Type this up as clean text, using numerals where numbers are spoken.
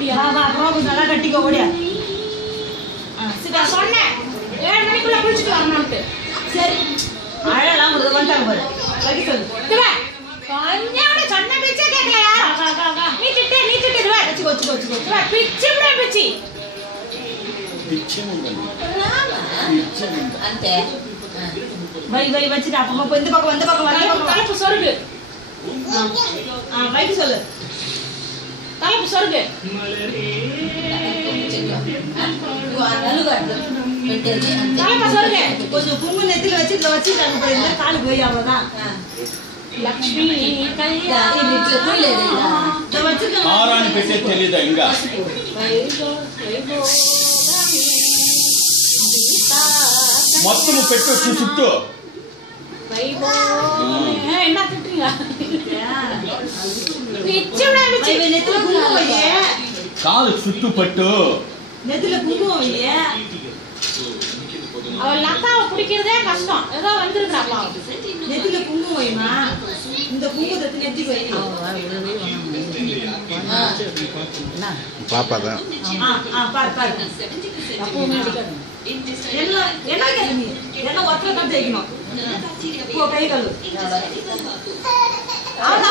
முடியாது. வா ரோபு நல்லா கட்டிக்கோ ஓடியா. நான் சொன்னேன் 7 மணிக்குள்ள குளிச்சுட்டு வரணும்ட்டு. சரி அழலாம் ஒரு வந்துட்டாங்க பாரு. வைக்க சொல்லு. இதுவா கொஞ்சம் சொன்ன பிச்சை கேட்கலையா? நீ சிட்டு இதுவா வச்சுக்கோ. இதுவா பிச்சை கூட பிச்சி. பிச்சை முண்டா. பிச்சை முண்டா. அந்தே. வை வச்சிட்டு அப்பமா இந்த பக்கம் வர தலைப்பு சொருகு. வைக்க சொல்லு. தலைப்பு சொருகு. தலைப்பு சொருகு. கொஞ்சம் குங்கும நெத்தில வச்சிட்டாங்க பாரு. இந்த காலு போய் அவ்வளவுதான். லட்சுமி கல்யாணி ஆராணி பெட்டே தெரியுதா இங்க మొత్తం పెట్టు చుట్టూ என்ன திட்டுங்க நெத்தில குங்குமம் வையே காலு சுட்டு பட்டு நெத்தில குங்குமம் வையே அவ லதாவை பிடிக்கிறதே கஷ்டம் ஏதோ வந்திருக்காங்களா நெத்தில குங்குமம் வைமா இந்த குங்குமத்தை நெத்தி வை பாப்பா தான் பாரு என்ன ஒற்றை தான் தேய்க்கணும் போ கை கழு அவன்